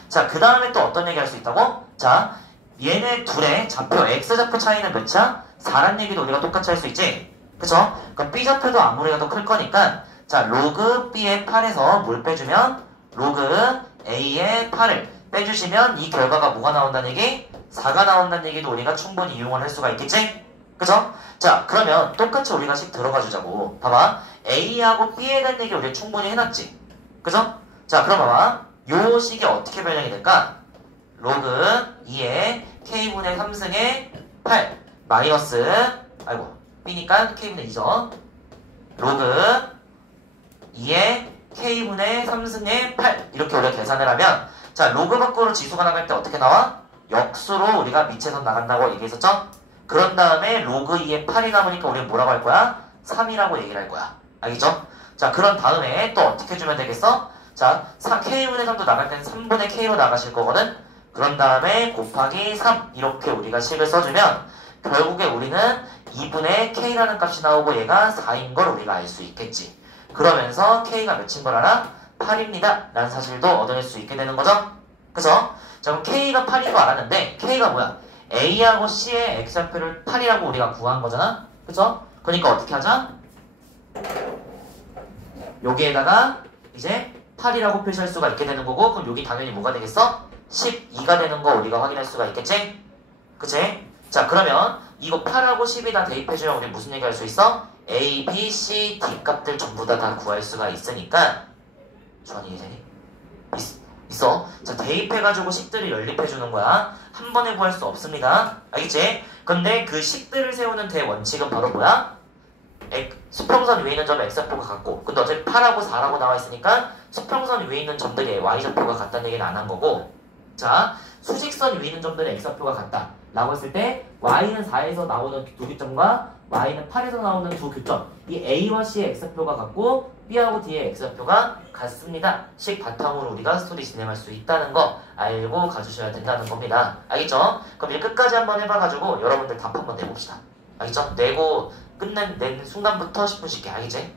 자 그 다음에 또 어떤 얘기 할 수 있다고? 자 얘네 둘의 좌표 X좌표 차이는 몇이야? 4란 얘기도 우리가 똑같이 할 수 있지 그쵸? 그럼 B좌표도 아무래도 클 거니까 자 로그 B의 8에서 뭘 빼주면 로그 A의 8을 빼주시면 이 결과가 뭐가 나온다는 얘기? 4가 나온다는 얘기도 우리가 충분히 이용을 할 수가 있겠지? 그죠? 자, 그러면 똑같이 우리가 식 들어가 주자고. 봐봐. A하고 B에 대한 얘기 우리 충분히 해놨지? 그죠? 자, 그럼 봐봐. 요 식이 어떻게 변형이 될까? 로그 2의 K분의 3승의 8 마이너스 아이고 B니까 K분의 2죠. 로그 2의 K분의 3승의 8 이렇게 우리가 계산을 하면 자 로그 밖으로 지수가 나갈 때 어떻게 나와? 역수로 우리가 밑에서 나간다고 얘기했었죠? 그런 다음에 로그 2의 8이 남으니까 우리는 뭐라고 할 거야? 3이라고 얘기를 할 거야. 알겠죠? 자 그런 다음에 또 어떻게 해주면 되겠어? 자 4K분의 3도 나갈 때는 3분의 K로 나가실 거거든? 그런 다음에 곱하기 3 이렇게 우리가 식을 써주면 결국에 우리는 2분의 K라는 값이 나오고 얘가 4인 걸 우리가 알 수 있겠지. 그러면서 K가 몇인 걸 알아? 8입니다. 라는 사실도 얻어낼 수 있게 되는 거죠. 그죠? 자 그럼 K가 8인 거 알았는데 K가 뭐야? A하고 C의 X좌표를 8이라고 우리가 구한 거잖아. 그죠? 그러니까 어떻게 하자? 여기에다가 이제 8이라고 표시할 수가 있게 되는 거고 그럼 여기 당연히 뭐가 되겠어? 12가 되는 거 우리가 확인할 수가 있겠지? 그치? 자 그러면 이거 8하고 10이 다 대입해주면 우리 무슨 얘기 할 수 있어? A, B, C, D 값들 전부 다 구할 수가 있으니까 주환이 이해되니? 있어. 자 대입해가지고 식들을 연립해주는 거야. 한 번에 구할 수 없습니다. 알겠지? 근데 그 식들을 세우는 대원칙은 바로 뭐야? 수평선 위에 있는 점에 X좌표가 같고 근데 어차피 8하고 4라고 나와 있으니까 수평선 위에 있는 점들이 Y좌표가 같다는 얘기는 안 한 거고 자 수직선 위에 있는 점들의 X좌표가 같다 라고 했을 때 Y는 4에서 나오는 두 교점과 Y는 8에서 나오는 두 교점 이 A와 C의 X좌표가 같고 B하고 D의 X좌표가 같습니다. 식 바탕으로 우리가 스토리 진행할 수 있다는 거 알고 가주셔야 된다는 겁니다. 알겠죠? 그럼 이제 끝까지 한번 해봐가지고 여러분들 답 한번 내봅시다. 알겠죠? 내고 낸 순간부터 10분 쉴게. 알겠지?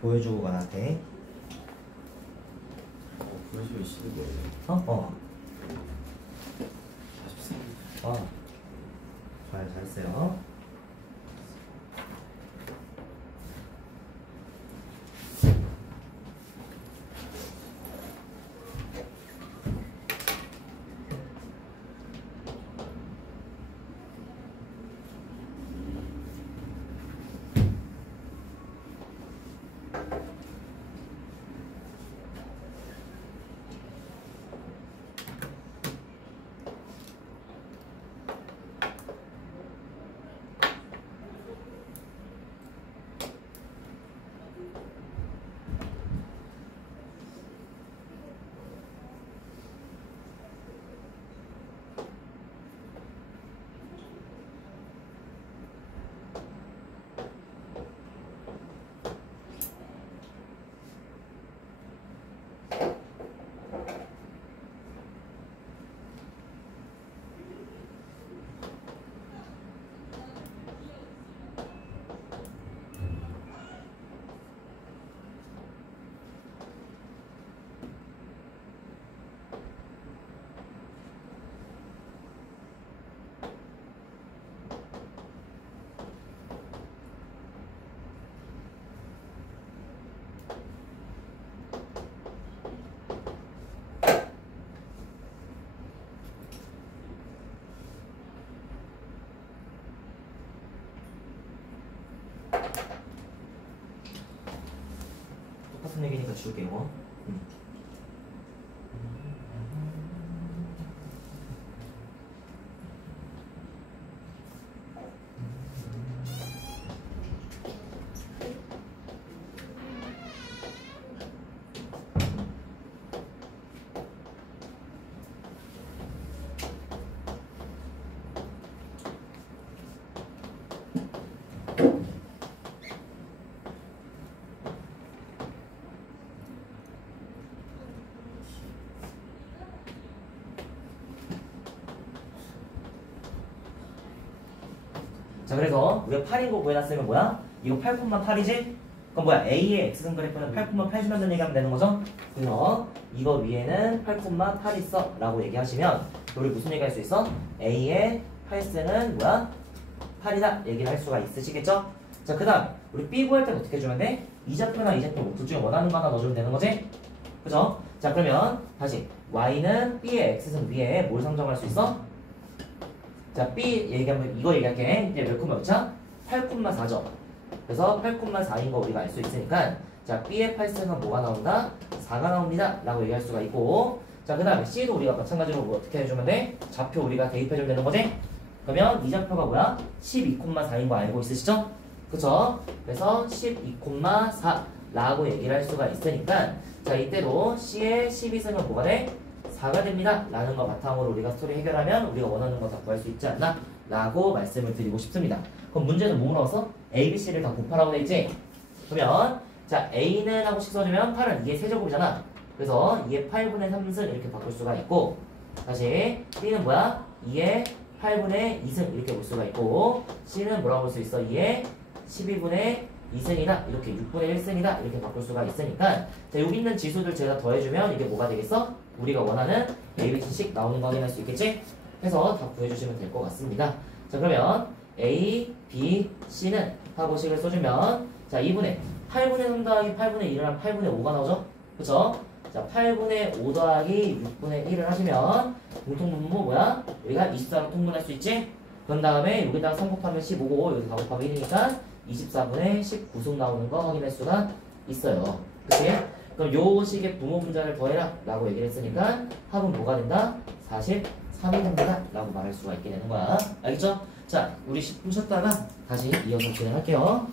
보여주고 가 나한테. 보여주고 있는 거예요. 어. 43. 잘했어요. 똑같은 얘기니까 지울게요. 자, 그래서 우리가 8인 거 구해놨으면 뭐야? 이거 8,8이지? 그럼 뭐야? A의 x승 그래프는 8,8 주면 얘기하면 되는 거죠? 그래서 이거 위에는 8,8 있어 라고 얘기하시면 우리 무슨 얘기 할 수 있어? A의 8승은 뭐야? 8이다 얘기를 할 수가 있으시겠죠? 자, 그 다음 우리 B 구할 때는 어떻게 해주면 돼? 이 좌표나 이 좌표 둘 중에 원하는 거 하나 넣어주면 되는 거지? 그죠? 자, 그러면 다시 Y는 B의 x승 위에 뭘 상정할 수 있어? 자, B 얘기하면 이거 얘기할게. 이제 몇 콤마 몇차? 8,4죠. 그래서 8,4인 거 우리가 알 수 있으니까 자, B의 8승은 뭐가 나온다? 4가 나옵니다 라고 얘기할 수가 있고, 자, 그 다음에 C도 우리가 마찬가지로 뭐 어떻게 해주면 돼? 좌표 우리가 대입해주면 되는 거지? 그러면 이 좌표가 뭐야? 12,4인 거 알고 있으시죠? 그쵸? 그래서 12,4 라고 얘기를 할 수가 있으니까 자, 이때도 C의 12승은 뭐가 돼? 4가 됩니다 라는 거 바탕으로 우리가 스토리 해결하면 우리가 원하는 거 다 구할 수 있지 않나? 라고 말씀을 드리고 싶습니다. 그럼 문제는 뭐 물어서? A, B, C를 다 곱하라고 돼 있지? 그러면 자, A는 하고 씩 써주면 8은 2의 세제곱이잖아. 그래서 2의 8분의 3승 이렇게 바꿀 수가 있고, 다시 B는 뭐야? 2의 8분의 2승 이렇게 볼 수가 있고, C는 뭐라고 볼 수 있어? 2의 12분의 2승이다 이렇게 6분의 1승이다 이렇게 바꿀 수가 있으니까 자, 여기 있는 지수들 제가 더해주면 이게 뭐가 되겠어? 우리가 원하는 A, B, C씩 나오는 거 확인할 수 있겠지? 해서 다 구해주시면 될 것 같습니다. 자, 그러면 A, B, C는 하고 식을 써주면 자, 2분의 8분의 3 더하기 8분의 1을 하면 8분의 5가 나오죠? 그쵸? 자, 8분의 5 더하기 6분의 1을 하시면 공통분모 뭐야? 우리가 24로 통분할 수 있지? 그런 다음에 여기다가 3 곱하면 15고 여기 4 곱하면 1이니까 24분의 19승 나오는 거 확인할 수가 있어요. 그치? 그럼 요 식의 부모 분자를 더해라 라고 얘기를 했으니까 합은 뭐가 된다? 43이 됩니다 라고 말할 수가 있게 되는 거야. 알겠죠? 자, 우리 10분 쉬었다가 다시 이어서 진행할게요.